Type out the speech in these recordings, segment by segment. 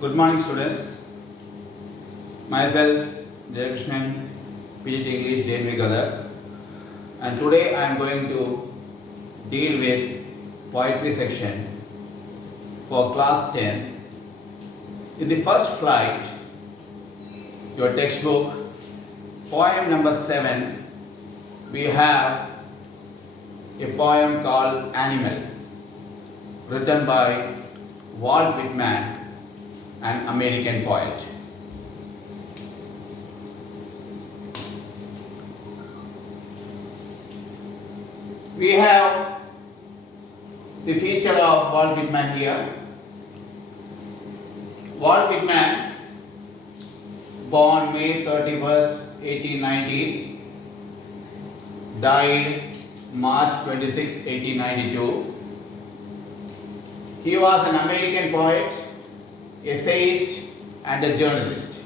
Good morning, students. Myself, Jaykrishnan, PGT English, J.V. Gadar, and today I am going to deal with poetry section for class 10th. In the first flight, your textbook, poem number 7, we have a poem called Animals, written by Walt Whitman, an American poet. We have the feature of Walt Whitman here. Walt Whitman, born May 31st, 1819, died March 26, 1892. He was an American poet, essayist, and a journalist.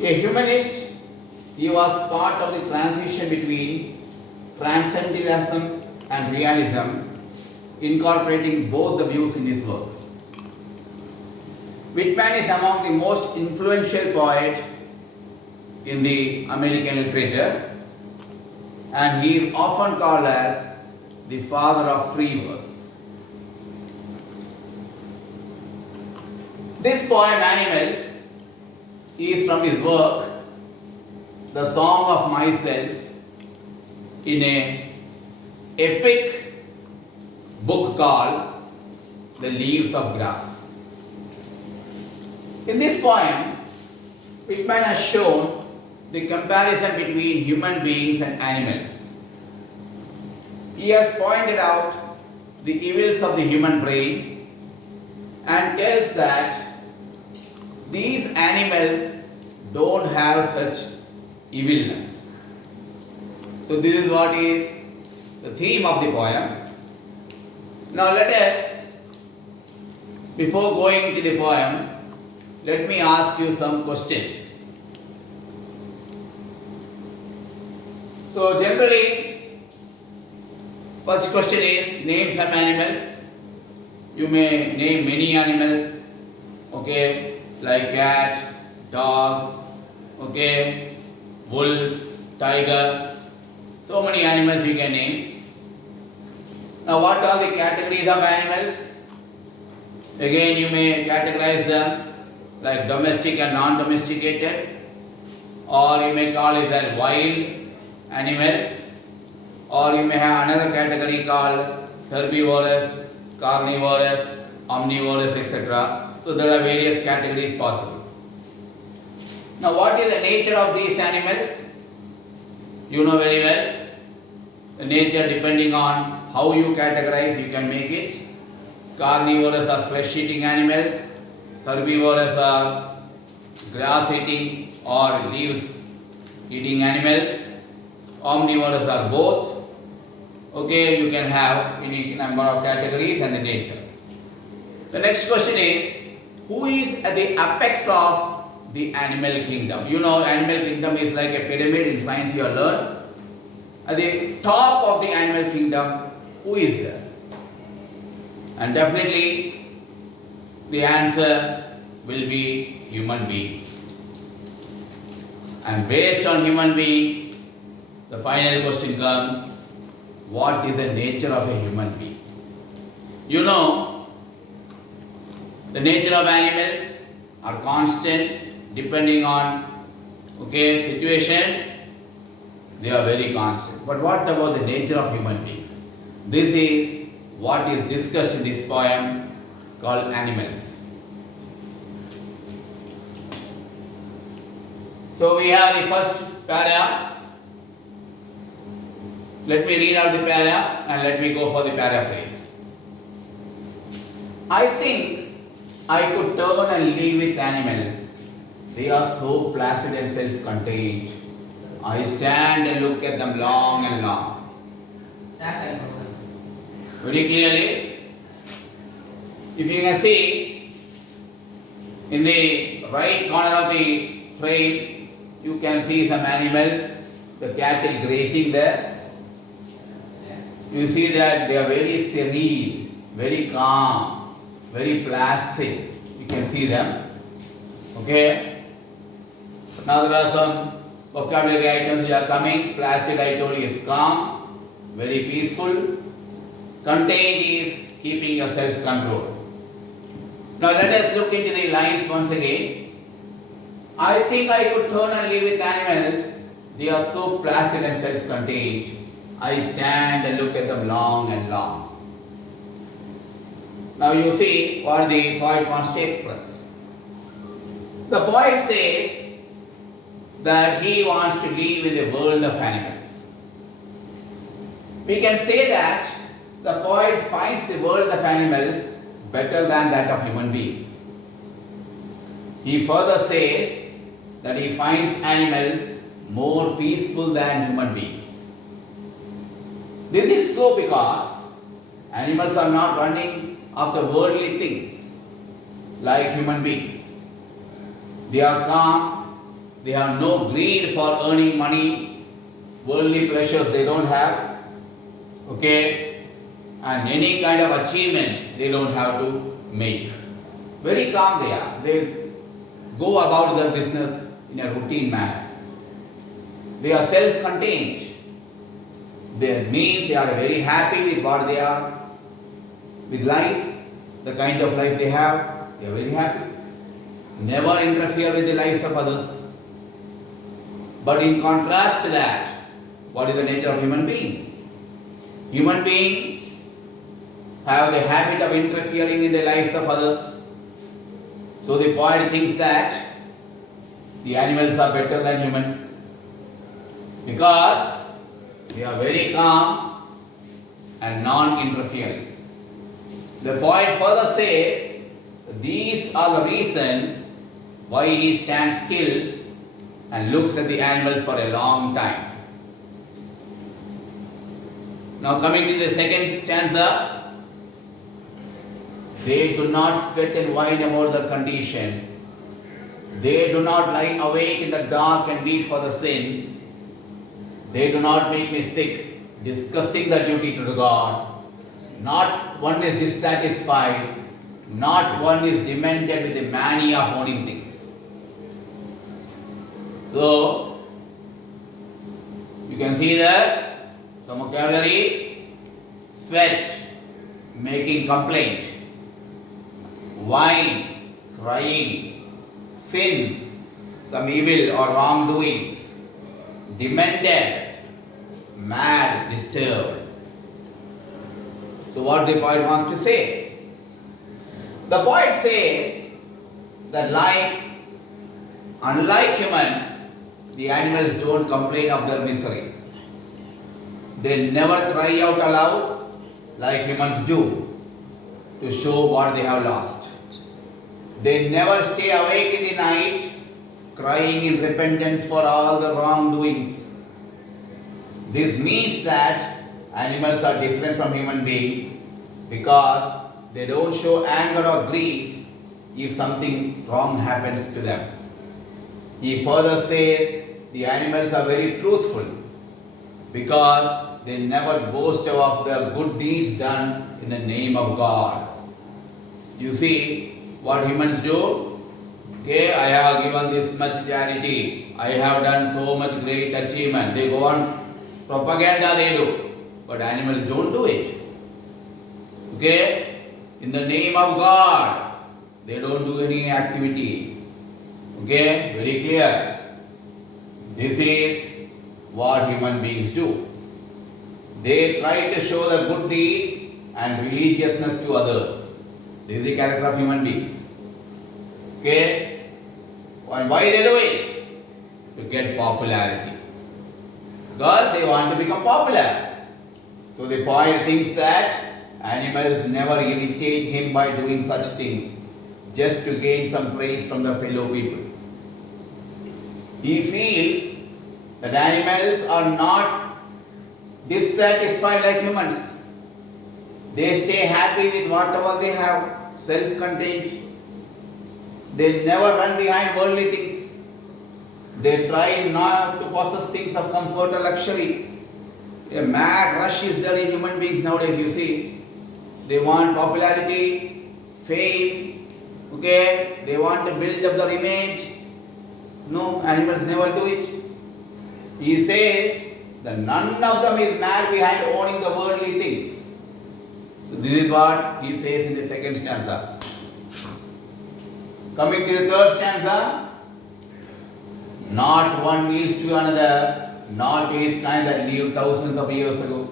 A humanist, he was part of the transition between transcendentalism and realism, incorporating both the views in his works. Whitman is among the most influential poets in the American literature, and he is often called as the father of free verse. This poem, Animals, is from his work, The Song of Myself, in an epic book called The Leaves of Grass. In this poem, Whitman has shown the comparison between human beings and animals. He has pointed out the evils of the human brain and tells that these animals don't have such evilness. So this is what is the theme of the poem. Now let us, before going to the poem, let me ask you some questions. So generally, first question is, name some animals. You may name many animals, okay, like cat, dog, okay, wolf, tiger. So many animals you can name. Now what are the categories of animals? Again, you may categorize them like domestic and non-domesticated, or you may call it as wild animals, or you may have another category called herbivorous, carnivorous, omnivorous, etc. So there are various categories possible. Now what is the nature of these animals? You know very well. The nature, depending on how you categorize, you can make it. Carnivorous are flesh-eating animals. Herbivorous are grass-eating or leaves-eating animals. Omnivorous are both. Okay, you can have any number of categories and the nature. The next question is, who is at the apex of the animal kingdom? You know, animal kingdom is like a pyramid. In science you have learned. At the top of the animal kingdom, who is there? And definitely the answer will be human beings. And based on human beings, the final question comes, what is the nature of a human being? You know, the nature of animals are constant depending on situation. They are very constant. But what about the nature of human beings? This is what is discussed in this poem called Animals. So we have the first paragraph. Let me read out the paragraph and let me go for the paraphrase. I think I could turn and live with animals. They are so placid and self-contained. I stand and look at them long and long. Very clearly, if you can see in the right corner of the frame, you can see some animals, the cattle grazing there. You see that they are very serene, very calm, very placid. You can see them. Okay. Now there are some vocabulary items which are coming. Placid, I told you, is calm, very peaceful. Contained is keeping your self-control. Now let us look into the lines once again. I think I could turn and live with animals. They are so placid and self-contained. I stand and look at them long and long. Now you see what the poet wants to express. The poet says that he wants to live in the world of animals. We can say that the poet finds the world of animals better than that of human beings. He further says that he finds animals more peaceful than human beings. This is so because animals are not running after worldly things like human beings. They are calm, they have no greed for earning money, worldly pleasures they don't have, okay, and any kind of achievement they don't have to make. Very calm they are. They go about their business in a routine manner. They are self-contained. That means they are very happy with what they are, with life, the kind of life they have. They are very happy. Never interfere with the lives of others. But in contrast to that, what is the nature of human being? Human beings have the habit of interfering in the lives of others. So the poet thinks that the animals are better than humans because they are very calm and non-interfering. The poet further says these are the reasons why he stands still and looks at the animals for a long time. Now coming to the second stanza, they do not sweat and whine about their condition. They do not lie awake in the dark and weep for the sins. They do not make me sick, discussing the duty to the God. Not one is dissatisfied, not one is demented with the mania of owning things. So, you can see there some vocabulary: sweat, making complaint; whine, crying; sins, some evil or wrongdoings; demented, mad, disturbed. So what the poet wants to say? The poet says that unlike humans, the animals don't complain of their misery. They never cry out aloud like humans do to show what they have lost. They never stay awake in the night crying in repentance for all the wrongdoings. This means that animals are different from human beings because they don't show anger or grief if something wrong happens to them. He further says the animals are very truthful because they never boast of their good deeds done in the name of God. You see what humans do? Okay, I have given this much charity, I have done so much great achievement. They go on propaganda, they do. But animals don't do it. Okay? In the name of God, they don't do any activity. Okay? Very clear. This is what human beings do. They try to show the good deeds and religiousness to others. This is the character of human beings. Okay? And why they do it? To get popularity. Because they want to become popular. So the poet thinks that animals never irritate him by doing such things just to gain some praise from the fellow people. He feels that animals are not dissatisfied like humans. They stay happy with whatever they have, self-contained. They never run behind worldly things. They try not to possess things of comfort or luxury. A mad rush is there in human beings nowadays, you see. They want popularity, fame, Okay, they want to build up their image. No, animals never do it. He says that none of them is mad behind owning the worldly things. So this is what he says in the second stanza. Coming to the third stanza, not one yields to another, not to his kind that lived thousands of years ago.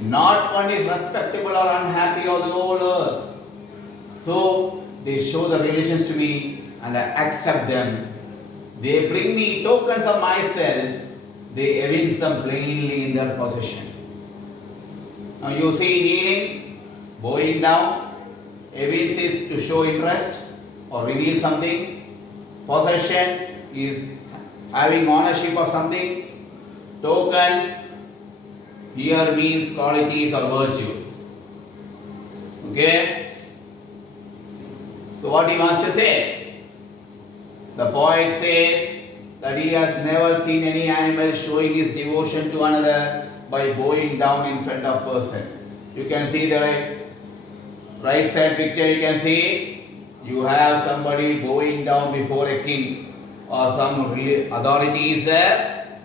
Not one is respectable or unhappy on the whole earth. So they show the relations to me and I accept them. They bring me tokens of myself. They evince them plainly in their possession. Now you see kneeling, bowing down, evinces to show interest or reveal something. Possession is having ownership of something. Tokens here means qualities or virtues. Okay? So what he wants to say? The poet says that he has never seen any animal showing his devotion to another by bowing down in front of person. You can see the right side picture, you can see you have somebody bowing down before a king or some authority is there.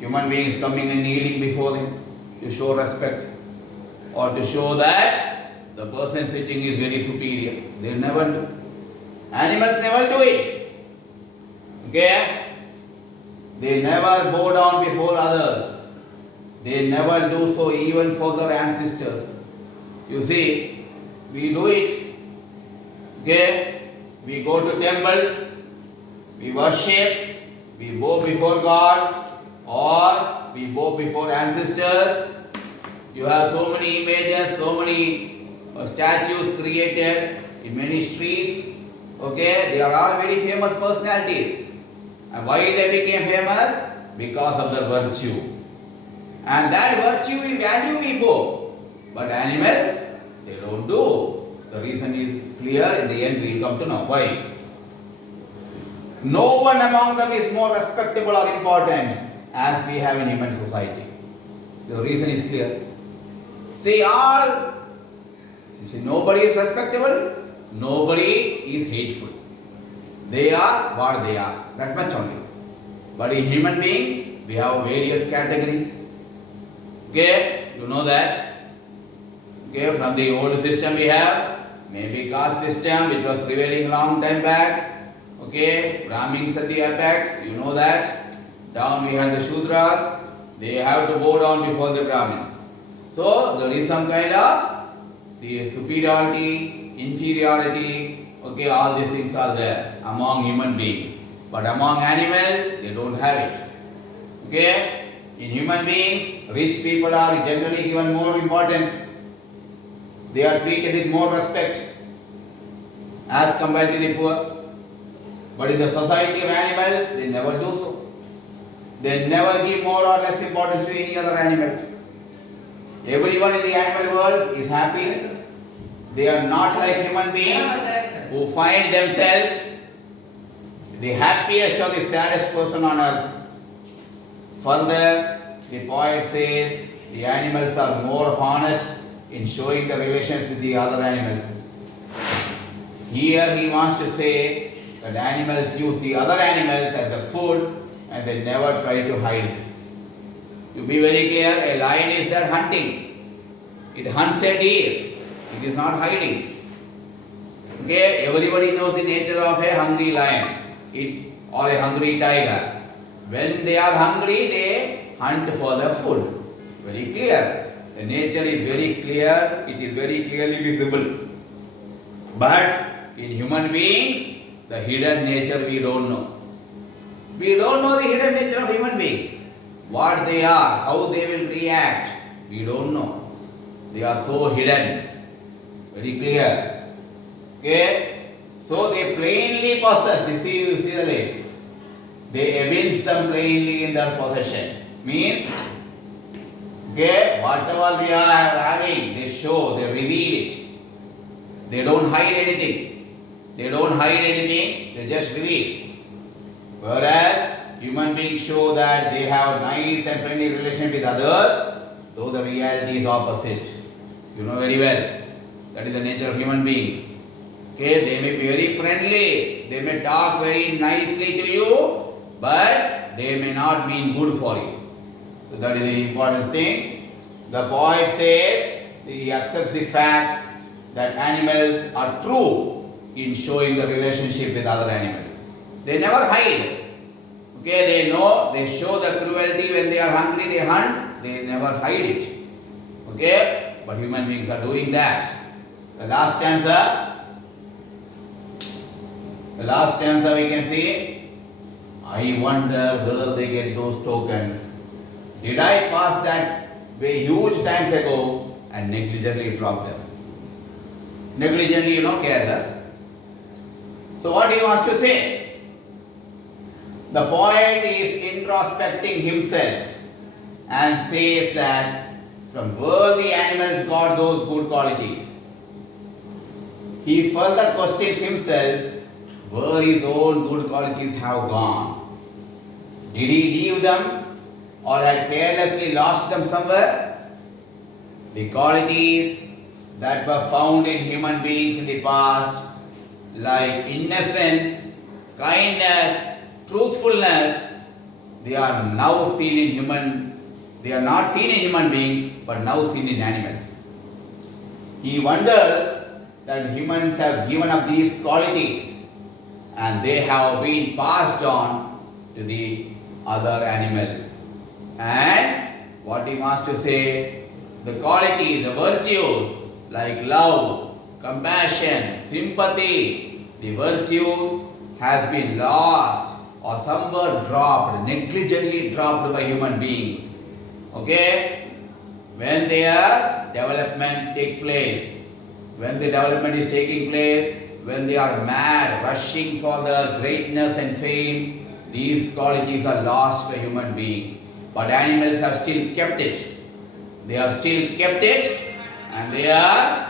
Human beings coming and kneeling before him to show respect or to show that the person sitting is very superior. They never do. Animals never do it. Okay? They never bow down before others. They never do so even for their ancestors. You see, we do it. Okay? We go to temple, we worship, we bow before God, or we bow before ancestors. You have so many images, so many statues created in many streets. Okay? They are all very famous personalities. And why they became famous? Because of their virtue. And that virtue we value, we bow. But animals, they don't do. The reason is clear. In the end, we will come to know why. No one among them is more respectable or important as we have in human society. So the reason is clear. See, nobody is respectable, nobody is hateful. They are what they are, that much only. But in human beings, we have various categories. Okay, you know that. Okay, from the old system we have, maybe caste system which was prevailing long time back. Okay, Brahmins at the apex, you know that. Down we had the Shudras, they have to bow down before the Brahmins. So there is some kind of superiority, inferiority. Okay, all these things are there among human beings. But among animals, they don't have it. Okay? In human beings, rich people are generally given more importance. They are treated with more respect as compared to the poor. But in the society of animals, they never do so. They never give more or less importance to any other animal. Everyone in the animal world is happy. They are not like human beings who find themselves the happiest or the saddest person on earth. Further, the poet says the animals are more honest in showing the relations with the other animals. Here he wants to say that animals use the other animals as a food and they never try to hide this. To be very clear, a lion is there hunting. It hunts a deer. It is not hiding. Okay, everybody knows the nature of a hungry lion or a hungry tiger. When they are hungry, they hunt for the food. Very clear. The nature is very clear. It is very clearly visible. But in human beings, the hidden nature we don't know. We don't know the hidden nature of human beings. What they are, how they will react, we don't know. They are so hidden. Very clear. Okay? So they plainly possess. You see the way. They evince them plainly in their possession. Means, okay, whatever they are having, they show, they reveal it. They don't hide anything. They don't hide anything, they just reveal. Whereas human beings show that they have nice and friendly relation with others, though the reality is opposite. You know very well. That is the nature of human beings. Okay, they may be very friendly, they may talk very nicely to you, but they may not mean good for you. So that is the important thing. The poet says he accepts the fact that animals are true in showing the relationship with other animals. They never hide. Okay, they know, they show the cruelty when they are hungry, they hunt, they never hide it. Okay, but human beings are doing that. The last stanza we can see, I wonder whether they get those tokens. Did I pass that way huge times ago and negligently drop them? Negligently, careless. So what he wants to say? The poet is introspecting himself and says that from where the animals got those good qualities. He further questions himself where his own good qualities have gone. Did he leave them or had carelessly lost them somewhere? The qualities that were found in human beings in the past, like innocence, kindness, truthfulness, they are not seen in human beings, but now seen in animals. He wonders that humans have given up these qualities and they have been passed on to the other animals. And what he wants to say, the qualities, the virtues like love, compassion, sympathy, the virtues has been lost or somewhere dropped, negligently dropped by human beings. Okay? When their development take place, when the development is taking place, when they are mad, rushing for their greatness and fame, these qualities are lost by human beings. But animals have still kept it. They have still kept it and they are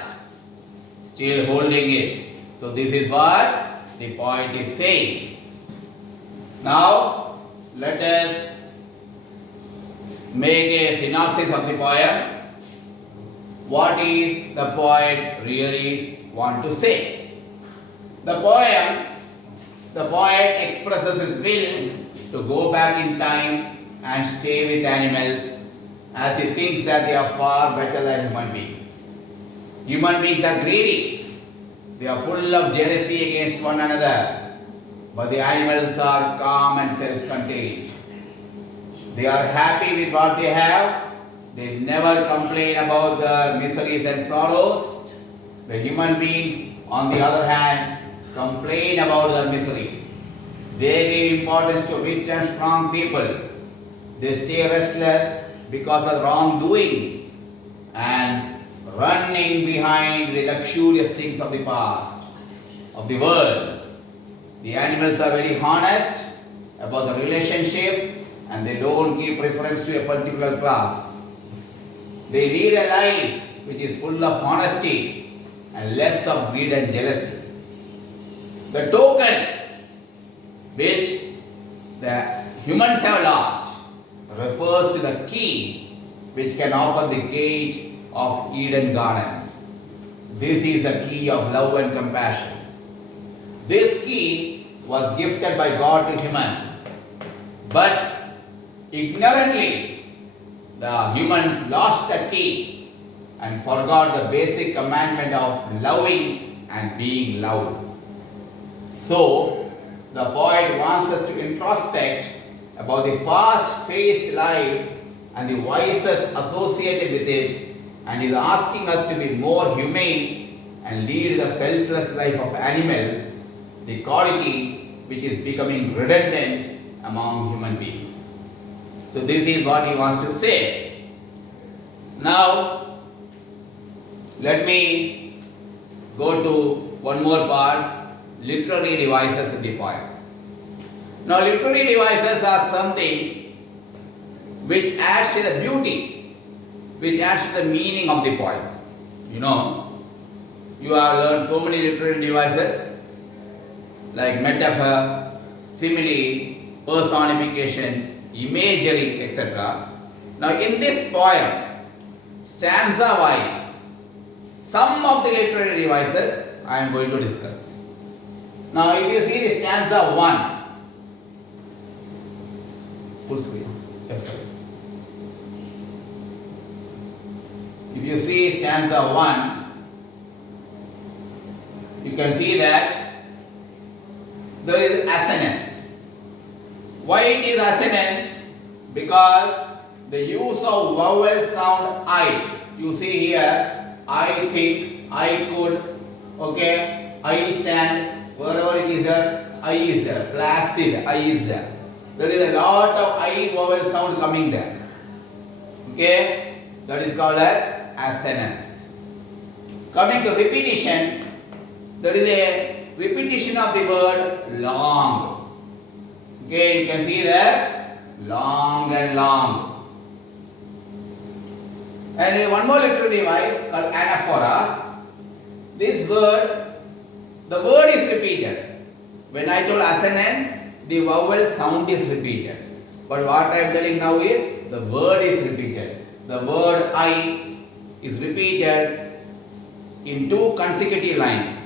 still holding it. So this is what the poet is saying. Now, let us make a synopsis of the poem. What is the poet really want to say? The poet expresses his will to go back in time and stay with animals as he thinks that they are far better than human beings. Human beings are greedy. They are full of jealousy against one another. But the animals are calm and self-contained. They are happy with what they have. They never complain about their miseries and sorrows. The human beings, on the other hand, complain about their miseries. They give importance to rich and strong people. They stay restless because of wrongdoings and running behind the luxurious things of the past, of the world. The animals are very honest about the relationship and they don't give preference to a particular class. They lead a life which is full of honesty and less of greed and jealousy. The tokens which the humans have lost refers to the key which can open the gate of Eden Garden. This is the key of love and compassion. This key was gifted by God to humans, but ignorantly the humans lost the key and forgot the basic commandment of loving and being loved. So the poet wants us to introspect about the fast-paced life and the vices associated with it, and is asking us to be more humane and lead the selfless life of animals, the quality which is becoming redundant among human beings. So this is what he wants to say. Now, let me go to one more part, literary devices in the poem. Now, literary devices are something which adds to the beauty, which adds to the meaning of the poem. You have learned so many literary devices like metaphor, simile, personification, imagery, etc. Now in this poem, stanza-wise, some of the literary devices I am going to discuss. Now, if you see the stanza 1, full screen, F5. If you see stanza 1, you can see that there is assonance. Why it is assonance? Because the use of vowel sound I. You see here, I think, I could, okay, I stand, wherever it is there, I is there, placid, I is there. There is a lot of I vowel sound coming there. Okay, that is called as assonance. Coming to repetition, there is a repetition of the word long. Okay, you can see there, long and long. And one more literary device called anaphora. This word, the word is repeated. When I told assonance, the vowel sound is repeated. But what I am telling now is, the word is repeated. The word I is repeated in 2 consecutive lines.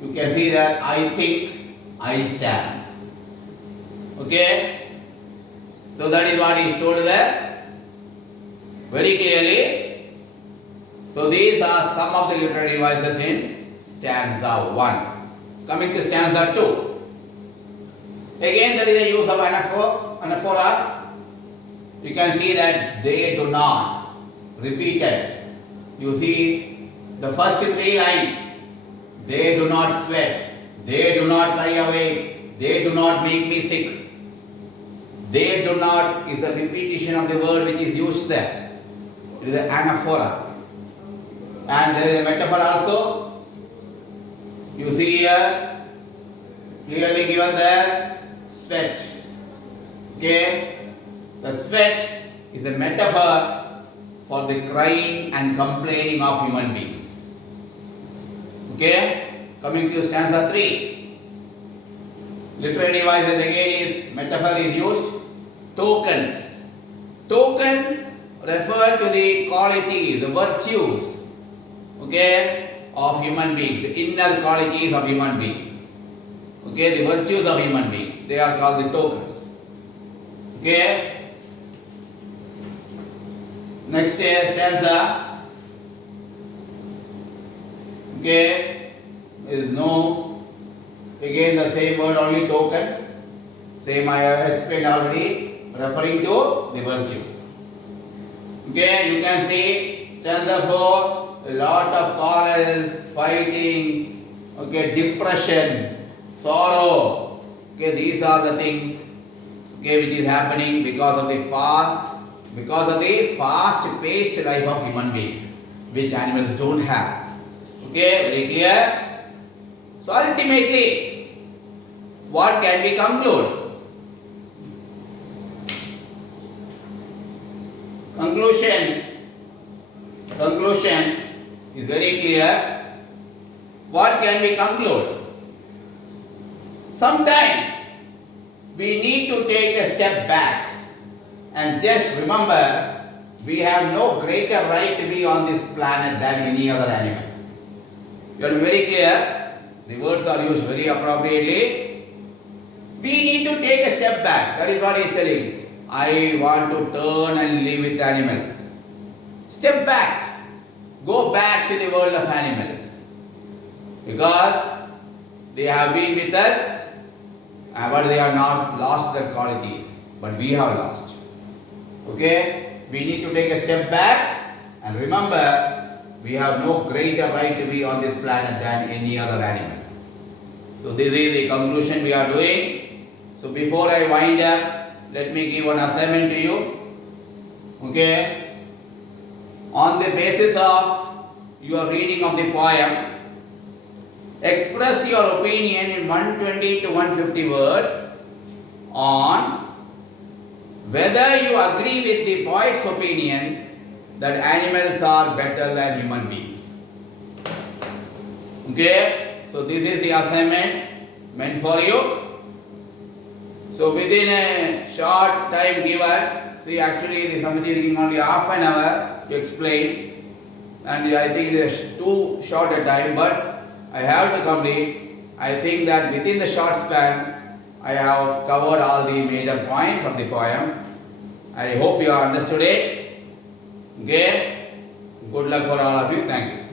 You can see that I think, I stand. Okay? So that is what is told there very clearly. So these are some of the literary devices in stanza 1. Coming to stanza 2. Again, that is the use of anaphora. You can see that they do not. Repeated. You see the first 3 lines. They do not sweat. They do not lie awake. They do not make me sick. They do not is a repetition of the word which is used there. It is an anaphora. And there is a metaphor also. You see here, clearly given there, sweat. Okay? The sweat is a metaphor for the crying and complaining of human beings. Okay? Coming to stanza 3. Literary devices again is, metaphor is used. Tokens. Tokens refer to the qualities, the virtues, okay, of human beings, the inner qualities of human beings. Okay, the virtues of human beings. They are called the tokens. Okay. Next stanza. Okay, is no. Again the same word, only tokens. Same I have explained already, referring to the virtues. Okay, you can see stanza 4, a lot of quarrels, fighting, okay, depression, sorrow. Okay, these are the things, okay, which is happening because of the fast-paced life of human beings, which animals don't have. Okay, very clear. So ultimately, what can we conclude? Conclusion is very clear. What can we conclude? Sometimes we need to take a step back and just remember we have no greater right to be on this planet than any other animal. You are very clear. The words are used very appropriately. We need to take a step back. That is what he is telling. I want to turn and live with animals. Step back. Go back to the world of animals. Because they have been with us, but they have not lost their qualities. But we have lost. Okay? We need to take a step back and remember we have no greater right to be on this planet than any other animal. So this is the conclusion we are doing. So before I wind up, let me give one assignment to you. Okay? On the basis of your reading of the poem, express your opinion in 120 to 150 words on whether you agree with the poet's opinion that animals are better than human beings. Okay? So this is the assignment meant for you. So within a short time given, see actually the Samiti is giving only half an hour to explain, and I think it is too short a time, but I have to complete. I think that within the short span, I have covered all the major points of the poem. I hope you have understood it. Okay. Good luck for all of you. Thank you.